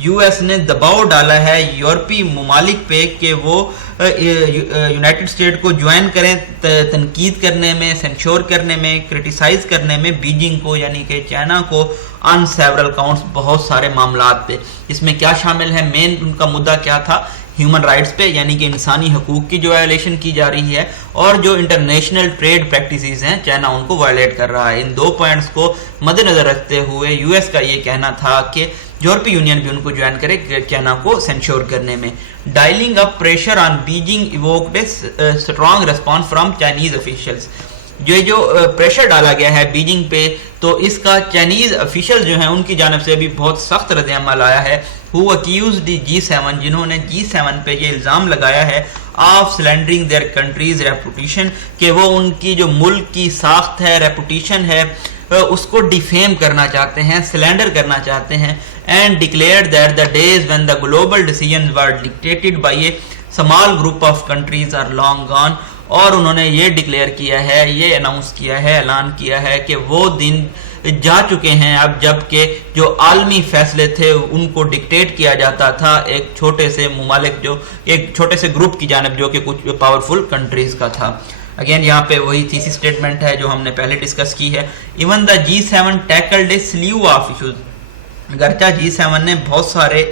U S نے دباؤ ڈالا ہے یورپی ممالک پہ کہ وہ یونائٹڈ اسٹیٹ کو جوائن کریں تنقید کرنے میں، سینشور کرنے میں، کرٹیسائز کرنے میں بیجنگ کو یعنی کہ چائنا کو آن سیورل کاؤنٹس بہت سارے معاملات پہ. اس میں کیا شامل ہے؟ مین ان کا مدعا کیا تھا؟ ہیومن رائٹس پہ، یعنی کہ انسانی حقوق کی جو وائلیشن کی جا رہی ہے اور جو انٹرنیشنل ٹریڈ پریکٹسز ہیں چائنا ان کو وائلیٹ کر رہا ہے. ان دو پوائنٹس کو مد نظر رکھتے ہوئے یو ایس کا یہ کہنا تھا کہ یورپی یونین بھی ان کو جوائن کرے چائنا کو سینشور کرنے میں. Dialling up pressure on Beijing evoked a strong response from Chinese officials. جو پریشر ڈالا گیا ہے بیجنگ پہ تو اس کا چائنیز آفیشل جو ہیں ان کی جانب سے بھی بہت سخت رد عمل آیا ہے. who accused the G7 جنہوں نے G7 پہ یہ الزام لگایا ہے of slandering their country's reputation کہ وہ ان کی جو ملک کی ساخت ہے، ریپوٹیشن ہے، اس کو ڈیفیم کرنا چاہتے ہیں، سلینڈر کرنا چاہتے ہیں. and declared that the days when the global decisions were dictated by a small group of countries are long gone. اور انہوں نے یہ ڈکلیئر کیا ہے، یہ اناؤنس کیا ہے، اعلان کیا ہے کہ وہ دن جا چکے ہیں اب جب کہ جو عالمی فیصلے تھے ان کو ڈکٹیٹ کیا جاتا تھا ایک چھوٹے سے ممالک، جو ایک چھوٹے سے گروپ کی جانب جو کہ کچھ پاورفل کنٹریز کا تھا. اگین یہاں پہ وہی تیسری اسٹیٹمنٹ ہے جو ہم نے پہلے ڈسکس کی ہے. Even the G7 tackled a slew of issues. گرچہ G7 نے بہت سارے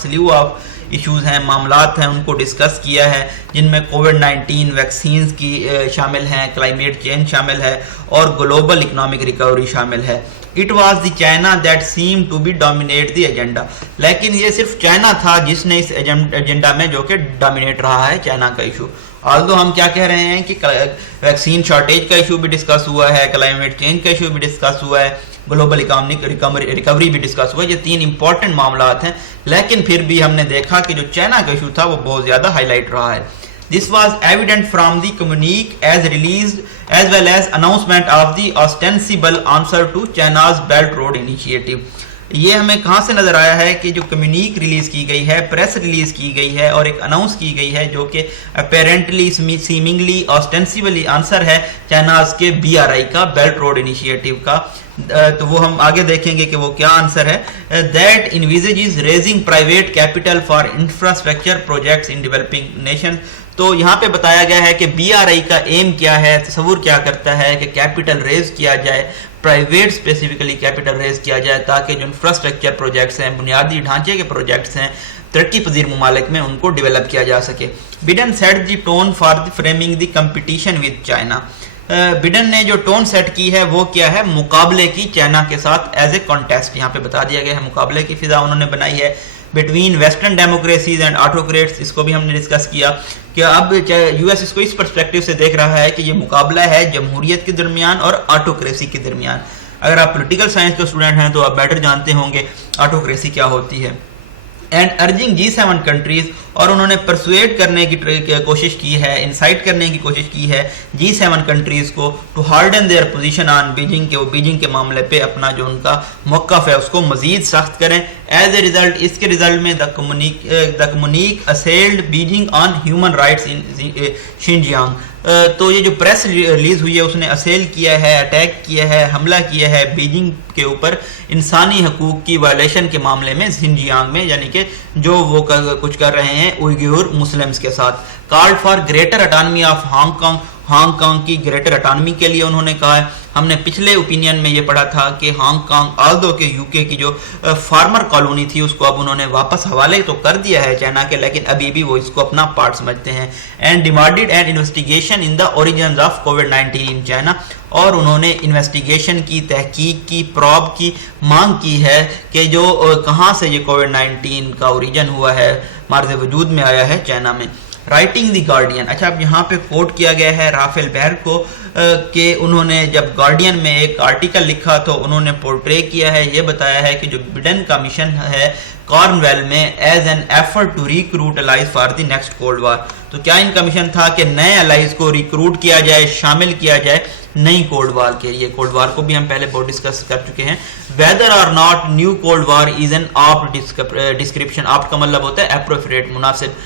سلیو آف ایشوز ہیں، معاملات ہیں، ان کو ڈسکس کیا ہے جن میں کووڈ-19 ویکسینز کی شامل ہیں، کلائمیٹ چینج شامل ہے اور گلوبل اکنامک ریکوری شامل ہے. It was the China that seemed to be dominate the agenda. لیکن یہ صرف چائنا تھا جس نے اس ایجنڈا میں جو کہ ڈومینیٹ رہا ہے چائنا کا ایشو. آلدو ہم کیا کہہ رہے ہیں کہ ویکسین شارٹیج کا ایشو بھی ڈسکس ہوا ہے، کلائمیٹ چینج کا ایشو بھی ڈسکس ہوا ہے، گلوبل اکنامک ریکوری بھی ڈسکس ہوا ہے. یہ تین امپورٹنٹ معاملات ہیں، لیکن پھر بھی ہم نے دیکھا کہ جو چائنا کا ایشو تھا وہ بہت زیادہ ہائی لائٹ رہا ہے. This was evident from the communique as released as well as announcement of the ostensible answer to China's Belt Road Initiative. یہ ہمیں کہاں سے نظر آیا ہے کہ جو کمیونیک ریلیز کی گئی ہے، پریس ریلیز کی گئی ہے اور ایک اناؤنس کی گئی ہے جو کہ اپیرنٹلی سیمنگلی آسٹینسیبلی آنسر ہے چائناز کے BRI کا، بیلٹ روڈ انیشیٹو کا. تو وہ ہم آگے دیکھیں گے کہ وہ کیا آنسر ہے. That envisages raising private capital for infrastructure projects in developing nations. تو یہاں پہ بتایا گیا ہے کہ BRI کا ایم کیا ہے، تصور کیا کرتا ہے کہ کیپٹل ریز کیا جائے، پرائیویٹ اسپیسیفکلی کیپٹل ریز کیا جائے تاکہ جو انفراسٹرکچر پروجیکٹس ہیں، بنیادی ڈھانچے کے پروجیکٹس ہیں ترقی پذیر ممالک میں ان کو ڈیولپ کیا جا سکے. Biden set the tone for the framing the competition with China. بڈن نے جو ٹون سیٹ کی ہے وہ کیا ہے؟ مقابلے کی چائنا کے ساتھ ایز اے کانٹیسٹ. یہاں پہ بتا دیا گیا ہے مقابلے کی فضا انہوں نے بنائی ہے بٹوین ویسٹرن ڈیموکریسیز اینڈ آٹوکریٹس. اس کو بھی ہم نے ڈسکس کیا کہ اب یو ایس اس کو اس پرسپیکٹو سے دیکھ رہا ہے کہ یہ مقابلہ ہے جمہوریت کے درمیان اور آٹوکریسی کے درمیان. اگر آپ پولیٹیکل سائنس کے اسٹوڈنٹ ہیں تو آپ بیٹر جانتے ہوں گے آٹوکریسی کیا ہوتی ہے. اینڈ ارجنگ G7 کنٹریز، اور انہوں نے پرسویٹ کرنے کی کوشش کی ہے، انسائٹ کرنے کی کوشش کی ہے G7 کنٹریز کو to harden their position on Beijing کے، وہ بیجنگ کے معاملے پہ اپنا جو ان کا موقف ہے اس کو مزید سخت کریں. ایز اے ریزلٹ اس کے ریزلٹ میں دا کمیونیک اسیلڈ بیجنگ آن ہیومن رائٹس ان شینجیانگ. تو یہ جو پریس ریلیز ہوئی ہے اس نے اسیل کیا ہے، اٹیک کیا ہے، حملہ کیا ہے بیجنگ کے اوپر انسانی حقوق کی وائلیشن کے معاملے میں شینجیانگ میں، یعنی کہ جو وہ کچھ کر رہے ہیں اوئیغور مسلمز کے ساتھ. Called for greater autonomy of Hong Kong, Hong Kong کی گریٹر اٹانمی کے لیے انہوں نے کہا ہے. ہم نے پچھلے اوپینین میں یہ پڑھا تھا کہ ہانگ کانگ آلدو کے UK کی جو فارمر کالونی تھی اس کو اب انہوں نے واپس حوالے تو کر دیا ہے چائنا کے، لیکن ابھی بھی وہ اس کو اپنا پارٹ سمجھتے ہیں. And demanded an investigation in the origins of کووڈ-19 ان چائنا، اور انہوں نے انویسٹیگیشن کی، تحقیق کی، پروب کی مانگ کی ہے کہ جو کہاں سے یہ کووڈ-19 کا اوریجن ہوا ہے، مارز وجود میں آیا ہے چائنا میں. Writing the guardian. اچھا اب یہاں پہ کوٹ کیا گیا ہے رافیل بیر کو کہ انہوں نے جب گارڈین میں ایک آرٹیکل لکھا تو انہوں نے پورٹرے کیا ہے، یہ بتایا ہے کہ جو بڈن کا مشن ہے کارن ویل میں as an effort to recruit allies for the next cold war. تو کیا ان کا مشن تھا کہ نئے الائز کو ریکروٹ کیا جائے، شامل کیا جائے نئی کولڈ وار کے لیے. کولڈ وار کو بھی ہم پہلے بہت ڈسکس کر چکے ہیں. ویدر اور not new cold war is an apt description. Apt کا مطلب ہوتا ہے اپروپریٹ، مناسب.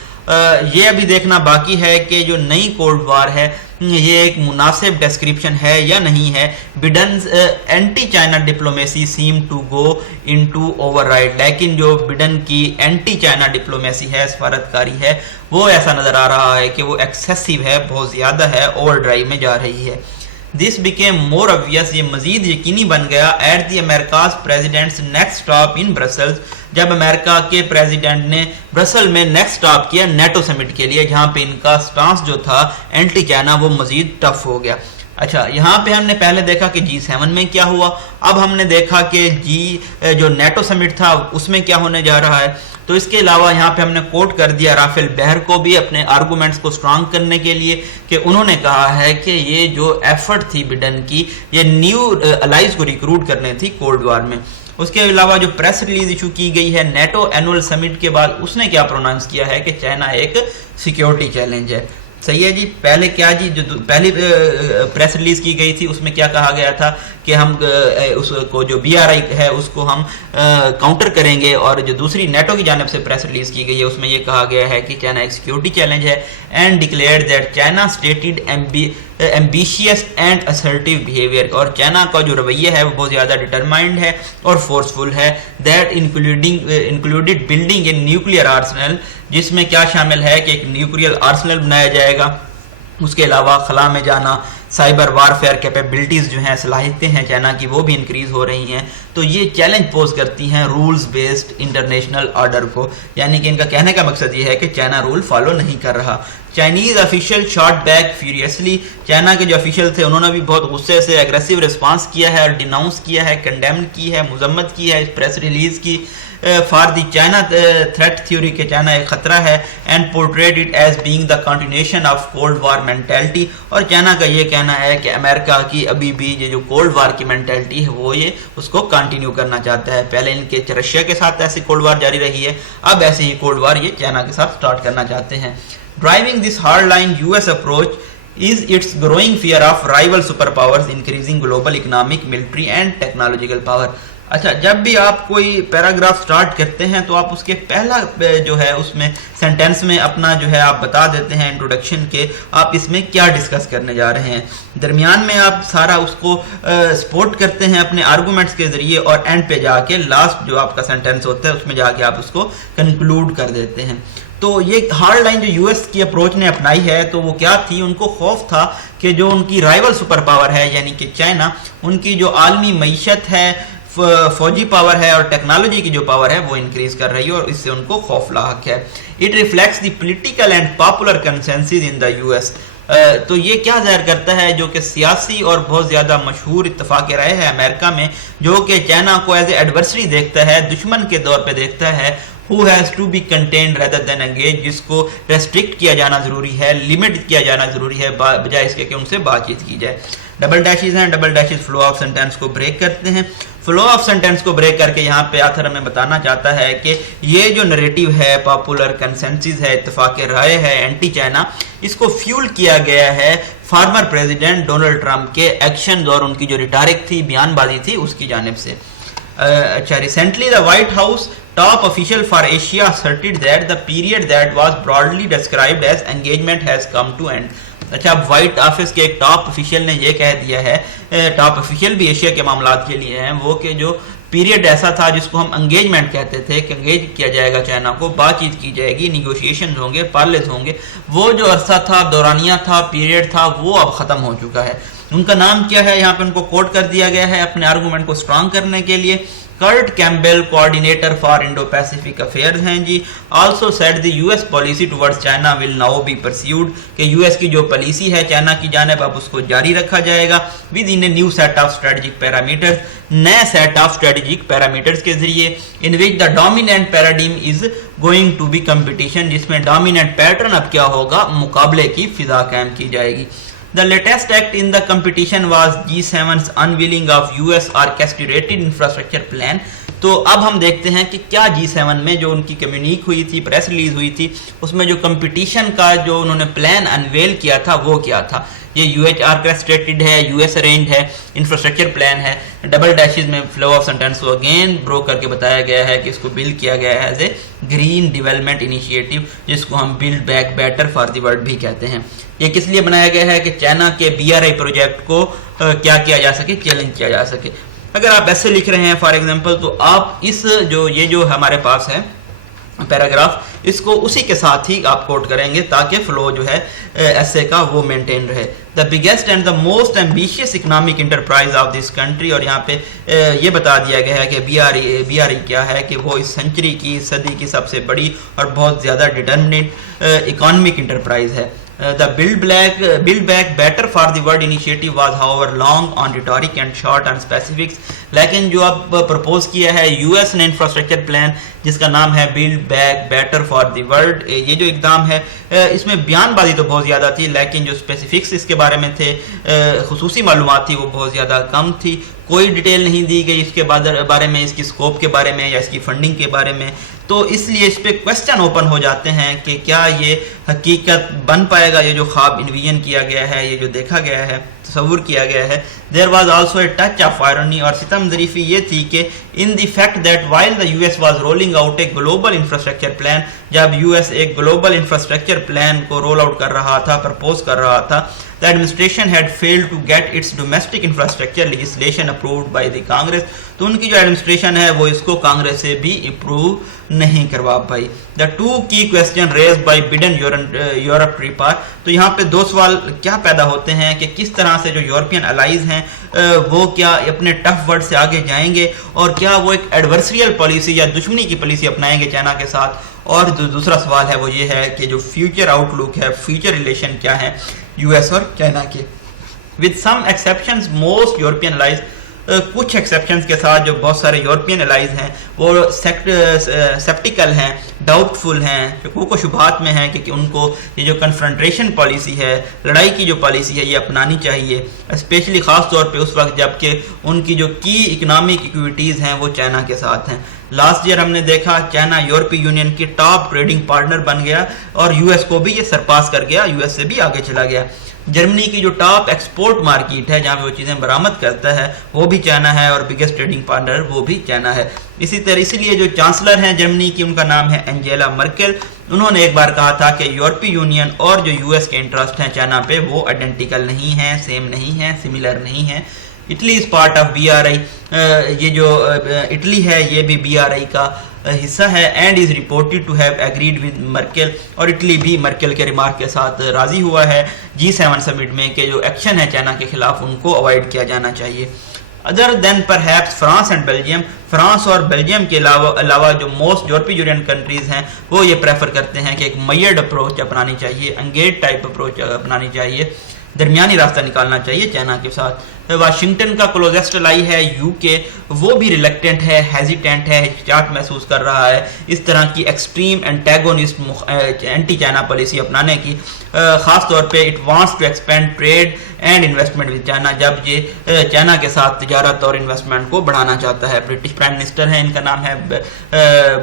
یہ ابھی دیکھنا باقی ہے کہ جو نئی کولڈ وار ہے یہ ایک مناسب ڈسکرپشن ہے یا نہیں ہے. Biden's anti China diplomacy seem to go into override رائڈ. لیکن جو بڈن کی اینٹی چائنا ڈپلومیسی ہے, سفارتکاری ہے, وہ ایسا نظر آ رہا ہے کہ وہ ایکسیسو ہے, بہت زیادہ ہے, اوور ڈرائیو میں جا رہی ہے. This became more obvious, یہ مزید یقینی بن گیا at the America's president's next stop in Brussels, جب امریکہ کے پریزیڈنٹ نے برسل میں نیکسٹ سٹاپ کیا نیٹو سمٹ کے لیے, جہاں پہ ان کا سٹانس جو تھا اینٹی چائنا وہ مزید ٹف ہو گیا. اچھا, یہاں پہ ہم نے پہلے دیکھا کہ G7 میں کیا ہوا, اب ہم نے دیکھا کہ جو نیٹو سمٹ تھا اس میں کیا ہونے جا رہا ہے. تو اس کے علاوہ یہاں پہ ہم نے کوٹ کر دیا رافیل بہر کو بھی اپنے آرگومنٹس کو سٹرانگ کرنے کے لیے, کہ انہوں نے کہا ہے کہ یہ جو ایفرٹ تھی بڈن کی, یہ نیو الائز کو ریکروٹ کرنے تھی کولڈ وار میں. اس کے علاوہ جو پریس ریلیز ایشو کی گئی ہے نیٹو اینول سمٹ کے بعد, اس نے کیا پروناؤنس کیا ہے کہ چائنا ایک سیکیورٹی چیلنج ہے. صحیح ہے جی. پہلے کیا جی, جو پہلی پریس ریلیز کی گئی تھی اس میں کیا کہا گیا تھا کہ ہم اس کو جو BRI ہے اس کو ہم کاؤنٹر کریں گے, اور جو دوسری نیٹو کی جانب سے پریس ریلیز کی گئی ہے اس میں یہ کہا گیا ہے کہ چائنا ایک سیکیورٹی چیلنج ہے, and declared that China stated ambitious and assertive behaviour. اور چائنا کا جو رویہ ہے وہ بہت زیادہ ڈٹرمائنڈ ہے اور فورسفل ہے. That included building a nuclear Arsenal, جس میں کیا شامل ہے کہ ایک نیوکلیئر آرسنل بنایا جائے گا. اس کے علاوہ خلا میں جانا, سائبر وارفیئر کیپیبلٹیز جو ہیں, صلاحیتیں ہیں چائنا کی, وہ بھی انکریز ہو رہی ہیں. تو یہ چیلنج پوز کرتی ہیں رولز بیسڈ انٹرنیشنل آرڈر کو, یعنی کہ ان کا کہنے کا مقصد یہ ہے کہ چائنا رول فالو نہیں کر رہا. Chinese official shot back furiously, China کے جو آفیشیل تھے انہوں نے بھی بہت غصے سے ایگریسو رسپانس کیا ہے اور ڈیناؤنس کیا ہے, کنڈیمن کی ہے, مذمت کی ہے اس پریس ریلیز کی for the China threat theory, کہ چائنا ایک خطرہ ہے, and portray it as being the continuation of cold war mentality. اور چائنا کا یہ کہنا ہے کہ امریکہ کی ابھی بھی یہ جو کولڈ وار کی مینٹیلٹی ہے وہ یہ اس کو کنٹینیو کرنا چاہتا ہے. پہلے ان کے رشیا کے ساتھ ایسی کولڈ وار جاری رہی ہے, اب ایسے ہی کولڈ وار یہ چائنا کے ساتھ سٹارٹ کرنا چاہتے ہیں. Driving this hardline US approach is its growing fear of rival superpowers increasing global economic, military and technological power. اچھا, جب بھی آپ کوئی پیراگراف سٹارٹ کرتے ہیں تو آپ اس کے پہلا جو ہے اس میں سینٹینس میں اپنا جو ہے آپ بتا دیتے ہیں انٹروڈکشن کے آپ اس میں کیا ڈسکس کرنے جا رہے ہیں. درمیان میں آپ سارا اس کو سپورٹ کرتے ہیں اپنے آرگومنٹس کے ذریعے, اور اینڈ پہ جا کے لاسٹ جو آپ کا سینٹینس ہوتا ہے اس میں جا کے آپ اس کو کنکلوڈ کر دیتے ہیں. تو یہ ہارڈ لائن جو US کی اپروچ نے اپنائی ہے تو وہ کیا تھی, ان کو خوف تھا کہ جو ان کی رائیول سپر پاور ہے یعنی کہ چائنا, ان کی جو عالمی معیشت ہے, فوجی پاور ہے اور ٹیکنالوجی کی جو پاور ہے وہ انکریز کر رہی ہے, اور اس سے ان کو خوف لاحق ہے. It reflects the political and popular consensus in the US. تو یہ کیا ظاہر کرتا ہے, جو کہ سیاسی اور بہت زیادہ مشہور اتفاق رائے ہے امریکہ میں, جو کہ چائنا کو ایز اے ایڈورسری دیکھتا ہے, دشمن کے طور پہ دیکھتا ہے, who has to be contained rather than engaged, جس کو ریسٹرکٹ کیا جانا ضروری ہے, لمٹ کیا جانا ضروری ہے, بجائے اس کے کہ ان سے بات چیت کی جائے. ڈبل ڈیشز ہیں, double dashes flu of sentence کو بریک کرتے ہیں. فلو آف سینٹینس کو بریک کر کے یہاں پہ آتھر ہمیں بتانا چاہتا ہے کہ یہ جو نریٹیو ہے, پاپولر کنسنسس ہے, اتفاق رائے ہے اینٹی چائنا, اس کو فیول کیا گیا ہے فارمر پریزیڈنٹ ڈونلڈ ٹرمپ کے ایکشنز اور ان کی جو ریٹارک تھی, بیان بازی تھی, اس کی جانب سے. اچھا, recently the white house top official for Asia asserted that the period that was broadly described as engagement has come to end. اچھا, اب وائٹ آفس کے ایک ٹاپ افیشیل نے یہ کہہ دیا ہے, ٹاپ افیشیل بھی ایشیا کے معاملات کے لیے ہیں وہ, کہ جو پیریڈ ایسا تھا جس کو ہم انگیجمنٹ کہتے تھے, کہ انگیج کیا جائے گا چائنا کو, بات چیت کی جائے گی, نیگوشیشن ہوں گے, پارلیز ہوں گے, وہ جو عرصہ تھا, دورانیہ تھا, پیریڈ تھا, وہ اب ختم ہو چکا ہے. ان کا نام کیا ہے, یہاں پہ ان کو کوٹ کر دیا گیا ہے اپنے آرگومنٹ کو اسٹرانگ کرنے کے لیے. Kurt Campbell, coordinator for Indo Pacific affairs ہیں جی. Also set the US policy towards China will now be perceived, کہ US کی جو پالیسی ہے چائنا کی جانب اب اس کو جاری رکھا جائے گا with in a new set of strategic parameters, نئے سیٹ آف اسٹریٹجک پیرامیٹرز کے ذریعے, in which the dominant paradigm is going to be competition, جس میں ڈومیننٹ پیٹرن اب کیا ہوگا, مقابلے کی فضا قائم کی جائے گی. The latest act in the competition was G7's unveiling of US orchestrated infrastructure plan, تو اب ہم دیکھتے ہیں کہ کیا G7 میں جو ان کی کمیونیک ہوئی تھی، پریس ریلیز ہوئی تھی، اس میں جو کمپٹیشن کا جو انہوں نے پلان انویل کیا تھا وہ کیا تھا. یہ UH آرکسٹریٹڈ ہے، US ارینج ہے، انفراسٹرکچر پلان ہے. ڈبل ڈیشز میں فلو آف سینٹینس کو اگین برو کر کے بتایا گیا ہے کہ اس کو بلڈ کیا گیا ہے as a green development initiative, جس کو ہم build back better for the world بھی کہتے ہیں. یہ کس لیے بنایا گیا ہے کہ چائنا کے BRI پروجیکٹ کو کیا کیا جا سکے، چیلنج کیا جا سکے. اگر آپ ایسے لکھ رہے ہیں فار ایگزامپل، تو آپ اس یہ جو ہمارے پاس ہے پیراگراف، اس کو اسی کے ساتھ ہی آپ کوٹ کریں گے تاکہ فلو جو ہے ایسے کا وہ مینٹین رہے. The biggest and the most ambitious economic enterprise of this country, اور یہاں پہ یہ بتا دیا گیا ہے کہ BRI کیا ہے کہ وہ اس سنچری کی، صدی کی سب سے بڑی اور بہت زیادہ ڈٹرمنٹ اکانومک انٹرپرائز ہے. The Build Back Better for the World initiative was however long on rhetoric and short on specifics. لیکن جو اب پرپوز کیا ہے US نے انفراسٹرکچر پلان جس کا نام ہے Build Back Better for the World، یہ جو اقدام ہے اس میں بیان بازی تو بہت زیادہ تھی، لیکن جو اسپیسیفکس اس کے بارے میں تھے، خصوصی معلومات تھی، وہ بہت زیادہ کم تھی. کوئی ڈیٹیل نہیں دی گئی اس کے بارے میں، اس کی اسکوپ کے بارے میں یا اس کی فنڈنگ کے بارے میں. تو اس لیے اس پہ کوسچن اوپن ہو جاتے ہیں کہ کیا یہ حقیقت بن پائے گا، یہ جو خواب انویژن کیا گیا ہے، یہ جو دیکھا گیا ہے، تصور کیا گیا ہے. There was also a touch of irony, اور ستم ظریفی یہ تھی کہ in the fact that while the US was rolling out a global infrastructure plan, جب US ایک گلوبل انفراسٹرکچر پلان کو رول آؤٹ کر رہا تھا، پرپوز کر رہا تھا، the administration had failed to get its domestic infrastructure legislation approved by the Congress. تو ان کی جو ایڈمنسٹریشن ہے وہ اس کو کانگریس سے بھی اپروو نہیں کروا پائی. The two key question raised by Biden Europe trip are، تو یہاں پہ دو سوال کیا پیدا ہوتے ہیں کہ کس طرح سے جو یورپین الائز ہیں وہ کیا اپنے ٹف ورڈ سے آگے جائیں گے، اور کیا وہ ایک ایڈورسریل پالیسی یا دشمنی کی پالیسی اپنائیں گے چائنا کے ساتھ. اور جو دوسرا سوال ہے وہ یہ ہے کہ جو فیوچر آؤٹ لک ہے، فیوچر ریلیشن کیا ہے US اور چائنا کے. with some exceptions most European allies، کچھ ایکسیپشنز کے ساتھ جو بہت سارے یورپین الائز ہیں وہ سیپٹیکل ہیں، ڈاؤٹ فل ہیں، شکوک و شبہات میں ہیں کہ ان کو یہ جو کنفرنٹریشن پالیسی ہے، لڑائی کی جو پالیسی ہے، یہ اپنانی چاہیے، اسپیشلی خاص طور پہ اس وقت جب کہ ان کی جو کی اکنامک ایکویٹیز ہیں وہ چائنا کے ساتھ ہیں. لاسٹ ایئر ہم نے دیکھا چائنا یورپی یونین کی ٹاپ ٹریڈنگ پارٹنر بن گیا اور US کو بھی یہ سرپاس کر گیا، US سے بھی آگے چلا گیا. جرمنی کی جو ٹاپ ایکسپورٹ مارکیٹ ہے جہاں پہ وہ چیزیں برآمد کرتا ہے وہ بھی چائنا ہے، اور بگیسٹ ٹریڈنگ پارٹنر وہ بھی چائنا ہے. اسی لیے جو چانسلر ہیں جرمنی کی، ان کا نام ہے انجیلا مرکل. انہوں نے ایک بار کہا تھا کہ یورپی یونین اور جو US کے انٹرسٹ ہیں چائنا پہ وہ آئیڈینٹیکل نہیں ہیں، سیم نہیں ہیں، سملر نہیں ہیں. Italy is part of BRI، یہ جو اٹلی ہے یہ بھی BRI کا حصہ ہے. And is reported to have agreed with Merkel, اور اٹلی بھی مرکل کے ریمارک کے ساتھ راضی ہوا ہے G7 سمٹ میں کہ جو ایکشن ہے چائنا کے خلاف ان کو اوائڈ کیا جانا چاہیے. Other than perhaps France and Belgium, France اور بیلجیم کے علاوہ جو موسٹ یورپی یونین کنٹریز ہیں وہ یہ پریفر کرتے ہیں کہ ایک میئرڈ اپروچ اپنانی چاہیے، انگیج ٹائپ اپروچ اپنانی چاہیے، درمیانی راستہ نکالنا چاہیے چائنا کے ساتھ. واشنگٹن کا کلوزسٹ الائی ہے UK، وہ بھی ریلیکٹنٹ ہے، ہیزیٹینٹ ہے، ہچکچاہٹ محسوس کر رہا ہے اس طرح کی extreme antagonist anti China policy اپنانے کی. خاص طور پہ it wants to expand trade and investment with China, جب یہ چائنا کے ساتھ تجارت اور انویسٹمنٹ کو بڑھانا چاہتا ہے. برٹش پرائم منسٹر ہیں، ان کا نام ہے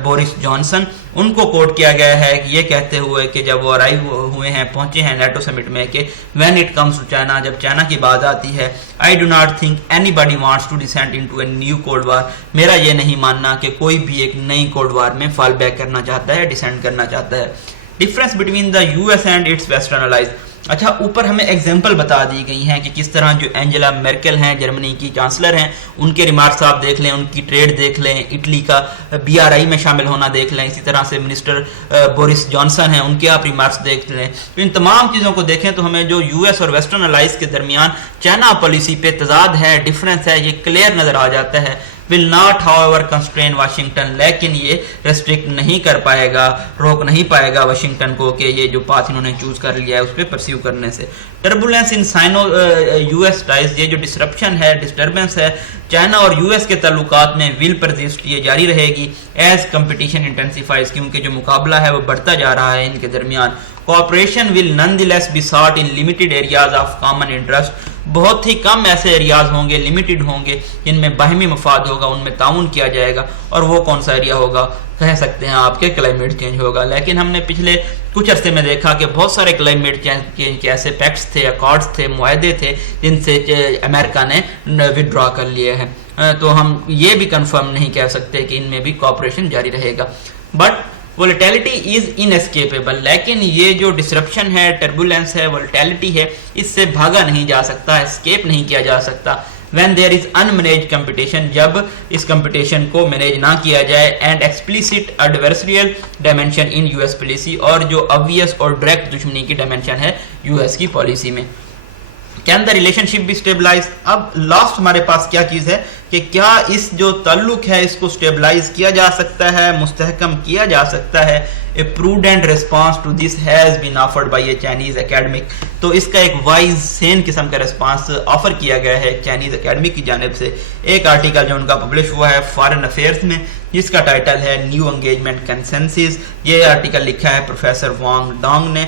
بورس جانسن. ان کو کوٹ کیا گیا ہے یہ کہتے ہوئے کہ جب وہ ارائیو ہوئے ہیں، پہنچے ہیں نیٹو سمٹ میں، کہ when it comes to China، جب چائنا کی بات آتی ہے، I do not think anybody wants to descend into a new cold war، میرا یہ نہیں ماننا کہ کوئی بھی ایک نئی کولڈ وار میں فال بیک کرنا چاہتا ہے، ڈیسینڈ کرنا چاہتا ہے. Difference between the US and its western allies. اچھا، اوپر ہمیں ایگزامپل بتا دی گئی ہیں کہ کس طرح جو انجیلا مرکل ہیں جرمنی کی چانسلر ہیں، ان کے ریمارکس آپ دیکھ لیں، ان کی ٹریڈ دیکھ لیں، اٹلی کا BRI میں شامل ہونا دیکھ لیں، اسی طرح سے منسٹر بورس جانسن ہیں، ان کے آپ ریمارکس دیکھ لیں. تو ان تمام چیزوں کو دیکھیں تو ہمیں جو US اور ویسٹرن الائز کے درمیان چائنا پالیسی پہ تضاد ہے، ڈفرنس ہے، یہ کلیئر نظر آ جاتا ہے. will not however constrain Washington، لیکن یہ ریسٹرکٹ نہیں کر پائے گا، روک نہیں پائے گا واشنگٹن کو کہ یہ جو پاتھ انہوں نے چوز کر لیا ہے اس پہ پرسیو کرنے سے. ٹربولینس ان سائنو US ٹائز، یہ جو ڈسرپشن ہے، ڈسٹربنس ہے چائنا اور US کے تعلقات میں ول پرزسٹ، یہ جاری رہے گی ایز کمپٹیشن انٹینسیفائز، کیونکہ جو مقابلہ ہے وہ بڑھتا جا رہا ہے ان کے درمیان. Cooperation will nonetheless be sought in limited areas of common interest، بہت ہی کم ایسے ایریاز ہوں گے، لمیٹڈ ہوں گے جن میں باہمی مفاد ہوگا، ان میں تعاون کیا جائے گا، اور وہ کون سا ایریا ہوگا؟ کہہ سکتے ہیں آپ کے کلائمیٹ چینج ہوگا۔ لیکن ہم نے پچھلے کچھ عرصے میں دیکھا کہ بہت سارے کلائمیٹ چینج کے ایسے پیکٹس تھے، اکارڈز تھے، معاہدے تھے جن سے امریکہ نے وڈرا کر لیا ہے، تو ہم یہ بھی کنفرم نہیں کہہ سکتے کہ ان میں بھی کوآپریشن جاری رہے گا۔ بٹ ولیٹیلٹی از اناسکیپیبل، لیکن یہ جو ڈسرپشن ہے، ٹربولنس ہے، ولیٹیلٹی ہے، اس سے بھاگا نہیں جا سکتا، اسکیپ نہیں کیا جا سکتا۔ when there is unmanaged competition، جب اس کمپٹیشن کو مینیج نہ کیا جائے، and explicit adversarial dimension in US policy، اور جو obvious اور ڈائریکٹ دشمنی کی ڈائمنشن ہے US کی پالیسی میں۔ Can the relationship be stabilized؟ اب لاسٹ ہمارے پاس کیا چیز ہے کہ کیا اس جو تعلق ہے اس کو سٹیبلائز کیا جا سکتا ہے، مستحکم کیا جا سکتا ہے۔ A prudent response to this has been offered by a Chinese academic، تو اس کا ایک وائز سین قسم کا ریسپانس آفر کیا گیا ہے چائنیز اکیڈمی کی جانب سے۔ ایک آرٹیکل جو ان کا پبلش ہوا ہے فارن افیئرز میں، جس کا ٹائٹل ہے نیو انگیجمنٹ کنسنسس۔ یہ آرٹیکل لکھا ہے پروفیسر وانگ ڈانگ نے۔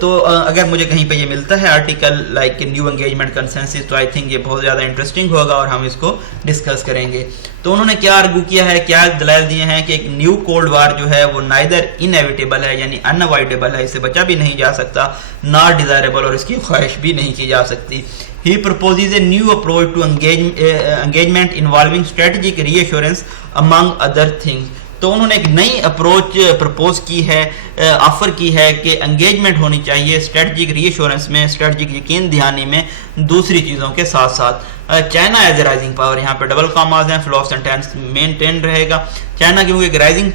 تو اگر مجھے کہیں پہ یہ ملتا ہے article like new engagement consensus, تو آئی تھنک یہ بہت زیادہ انٹرسٹنگ ہوگا اور ہم اس کو ڈسکس کریں گے۔ تو انہوں نے کیا آرگو کیا ہے، کیا دلائل دیے ہیں کہ ایک نیو کولڈ وار جو ہے وہ نائدر انیویٹیبل ہے، یعنی ان اوائڈیبل ہے، اس سے بچا بھی نہیں جا سکتا، ناٹ ڈیزائربل، اور اس کی خواہش بھی نہیں کی جا سکتی۔ He proposes a new approach to engagement involving strategic reassurance among other things۔ تو انہوں نے ایک نئی اپروچ پرپوز کی ہے، آفر کی ہے کہ انگیجمنٹ ہونی چاہیے اسٹریٹجک ری ایشورنس میں، اسٹریٹجک یقین دہانی میں، دوسری چیزوں کے ساتھ ساتھ۔ China as a rising power, یہاں پہ ڈبل کاماز ہیں، فلو آف سینٹینس مینٹین رہے گا۔ چائنا کیونکہ ایک رائزنگ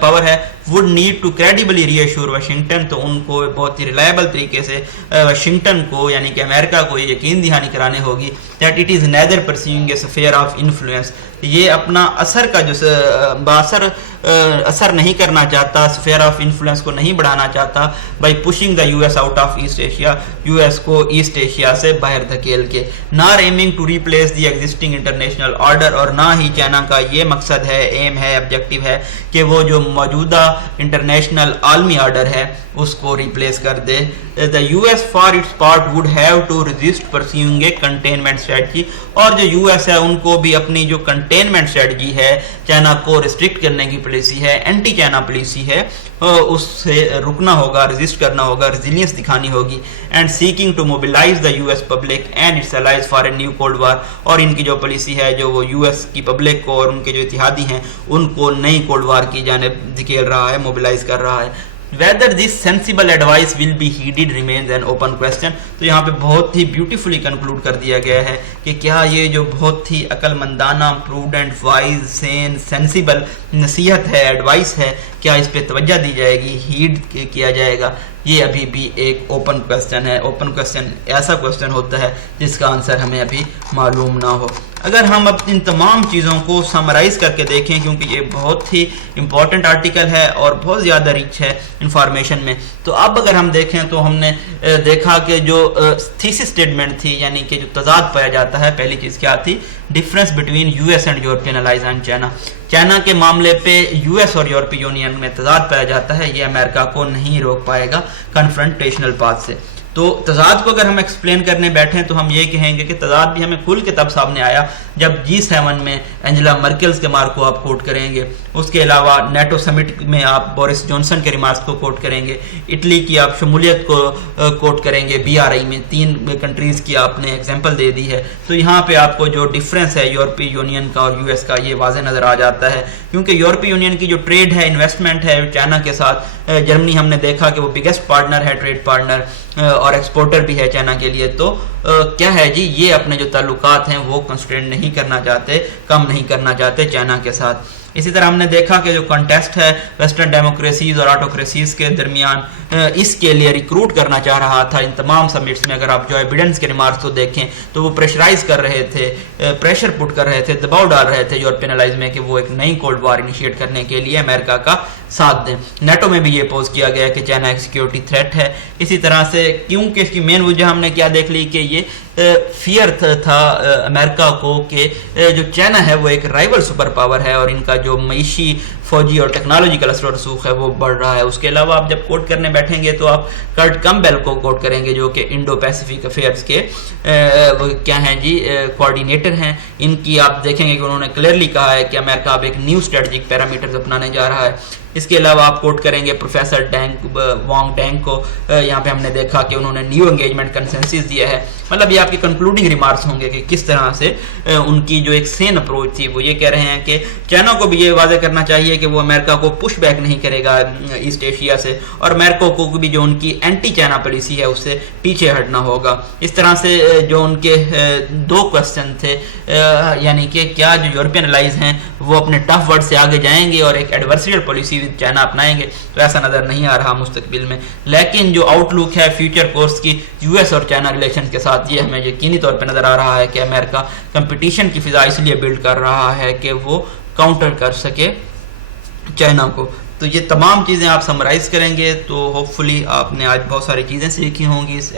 پاور ہے، would need to credibly reassure Washington, تو ان کو بہت ہی ریلائبل طریقے سے واشنگٹن کو یعنی کہ امریکہ کو یہ یقین دہانی کرانی ہوگی that it is neither perceiving a sphere of influence, یہ اپنا اثر کا جو باثر اثر نہیں کرنا چاہتا، اسفیئر آف انفلوئنس کو نہیں بڑھانا چاہتا، by pushing the U S out of east Asia, U S کو ایسٹ ایشیا سے باہر دھکیل کے، not aiming to replace the existing international order, اور نہ ہی چائنا کا یہ مقصد ہے، ایم ہے، آبجیکٹیو ہے کہ وہ جو موجودہ انٹرنیشنل عالمی آرڈر ہے اس کو ریپلیس کر دے۔ The U S for its part would have to resist pursuing a containment strategy, اور جو یو ایس ہے ان کو بھی اپنی جو کنٹینمنٹ اسٹریٹجی ہے، چائنا کو ریسٹرکٹ کرنے کی پالیسی ہے، اینٹی چائنا پالیسی ہے، اس سے رکنا ہوگا، ریزسٹ کرنا ہوگا، ریزیلینس دکھانی ہوگی، and seeking to mobilise the U S public and its allies for a new cold war, اور ان کی جو پالیسی ہے جو وہ یو ایس کی پبلک کو اور ان کے جو اتحادی ہیں ان کو نئی کولڈ وار کی جانب دھکیل رہا ہے، موبلائز کر رہا ہے۔ Whether this sensible advice will be heeded remains an open question۔ تو یہاں پہ بہت ہی بیوٹیفلی کنکلوڈ کر دیا گیا ہے کہ کیا یہ جو بہت ہی عقل مندانہ، پروڈنٹ، وائز، سین، سینسیبل نصیحت ہے، ایڈوائس ہے، کیا اس پہ توجہ دی جائے گی، ہیڈ کیا جائے گا؟ یہ ابھی بھی ایک اوپن کویسچن ہے۔ اوپن کویسچن ایسا کویسچن ہوتا ہے جس کا آنسر ہمیں ابھی معلوم نہ ہو۔ اگر ہم اب ان تمام چیزوں کو سمرائز کر کے دیکھیں، کیونکہ یہ بہت ہی امپورٹنٹ آرٹیکل ہے اور بہت زیادہ ریچ ہے انفارمیشن میں، تو اب اگر ہم دیکھیں تو ہم نے دیکھا کہ جو تھیسس اسٹیٹمنٹ تھی، یعنی کہ جو تضاد پایا جاتا ہے، پہلی چیز کیا تھی؟ Difference between U S and European allies and China. China کے معاملے پہ یو ایس اور یورپی یونین میں تضاد پایا جاتا ہے، یہ امریکہ کو نہیں روک پائے گا کنفرنٹیشنل پاتھ سے۔ تو تضاد کو اگر ہم ایکسپلین کرنے بیٹھیں تو ہم یہ کہیں گے کہ تضاد بھی ہمیں کھل کے تب سامنے آیا جب G7 میں اینجلا مرکلز کے مارک کو آپ کوٹ کریں گے، اس کے علاوہ نیٹو سمٹ میں آپ بورس جانسن کے ریمارکس کو کوٹ کریں گے، اٹلی کی آپ شمولیت کو کوٹ کریں گے، BRI میں 3 کنٹریز کی آپ نے ایگزامپل دے دی ہے۔ تو یہاں پہ آپ کو جو ڈفرینس ہے یورپی یونین کا اور US کا یہ واضح نظر آ جاتا ہے، کیونکہ یورپی یونین کی جو ٹریڈ ہے، انویسٹمنٹ ہے چائنا کے ساتھ، جرمنی ہم نے دیکھا کہ وہ بگیسٹ پارٹنر ہے، ٹریڈ پارٹنر اور ایکسپورٹر بھی ہے چائنا کے لیے، تو کیا ہے جی، یہ اپنے جو تعلقات ہیں وہ کنسٹرین نہیں کرنا چاہتے، کم نہیں کرنا چاہتے چائنا کے ساتھ۔ اسی طرح ہم نے دیکھا کہ جو کنٹیسٹ ہے ویسٹرن ڈیموکریسیز اور آٹوکریسیز کے درمیان، اس کے لیے ریکروٹ کرنا چاہ رہا تھا ان تمام سمٹس میں۔ اگر آپ جو بائیڈن کے ریمارکس کو دیکھیں تو وہ پریشرائز کر رہے تھے، پریشر پٹ کر رہے تھے، دباؤ ڈال رہے تھے یورپین الائز میں کہ وہ ایک نئی کولڈ وار انیشیٹ کرنے کے لیے امریکہ کا ساتھ دیں۔ نیٹو میں بھی یہ پوز کیا گیا کہ چائنا ایک سیکیورٹی تھریٹ ہے۔ اسی طرح سے کیونکہ اس کی مین وجہ ہم نے کیا دیکھ لی کہ یہ فیئر تھا امریکہ کو کہ جو چائنا ہے وہ ایک رائیول سپر پاور ہے اور ان کا جو معیشی فوجی اور ٹیکنالوجیکل اثر و رسوخ ہے وہ بڑھ رہا ہے. اس کے علاوہ آپ جب کوٹ کرنے بیٹھیں گے تو آپ کرٹ کمبل کو کوٹ کریں گے جو کہ انڈو پیسیفک افیئرس کے کیا ہیں جی کوآرڈینیٹر ہیں. ان کی آپ دیکھیں گے کہ انہوں نے کلیئرلی کہا ہے کہ امریکہ اب ایک نیو اسٹریٹجک پیرامیٹرز اپنانے جا رہا ہے. اس کے علاوہ آپ کوٹ کریں گے پروفیسر وانگ ڈینگ کو. یہاں پہ ہم نے دیکھا کہ انہوں نے نیو انگیجمنٹ کنسنسس دیا ہے. مطلب یہ آپ کی کنکلوڈنگ ریمارکس ہوں گے کہ کس طرح سے ان کی جو ایک سین اپروچ تھی وہ یہ کہہ رہے ہیں کہ چائنا کو بھی یہ واضح کرنا چاہیے کہ وہ امریکہ کو پش بیک نہیں کرے گا ایسٹ ایشیا سے, اور امریکہ کو بھی جو ان کی اینٹی چائنا پالیسی ہے اس سے پیچھے ہٹنا ہوگا. اس طرح سے جو ان کے دو کوسچن تھے, یعنی کہ کیا جو یورپین الائز ہیں وہ اپنے ٹف ورڈ سے آگے جائیں گے اور ایک ایڈورسریل پالیسی چائنا اپنائیں گے, تو ایسا نظر نہیں آ رہا مستقبل میں. لیکن جو آؤٹ لک ہے فیوچر کورس کی یو ایس اور چائنا ریلیشن کے ساتھ, یہ ہمیں یقینی طور پہ نظر آ رہا ہے کہ امریکہ کمپٹیشن کی فضا اس لیے بلڈ کر رہا ہے کہ وہ کاؤنٹر کر سکے چائنا کو. تو یہ تمام چیزیں آپ سمرائز کریں گے تو ہوپ فلی آپ نے آج بہت ساری چیزیں سیکھی ہوں گی اس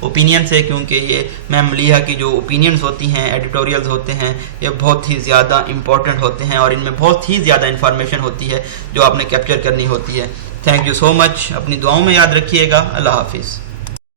اوپینین سے, کیونکہ یہ میم ملیحہ کی جو اوپینینز ہوتی ہیں, ایڈیٹوریلز ہوتے ہیں, یہ بہت ہی زیادہ امپورٹنٹ ہوتے ہیں اور ان میں بہت ہی زیادہ انفارمیشن ہوتی ہے جو آپ نے کیپچر کرنی ہوتی ہے. تھینک یو سو مچ. اپنی دعاؤں میں یاد رکھیے گا. اللہ حافظ.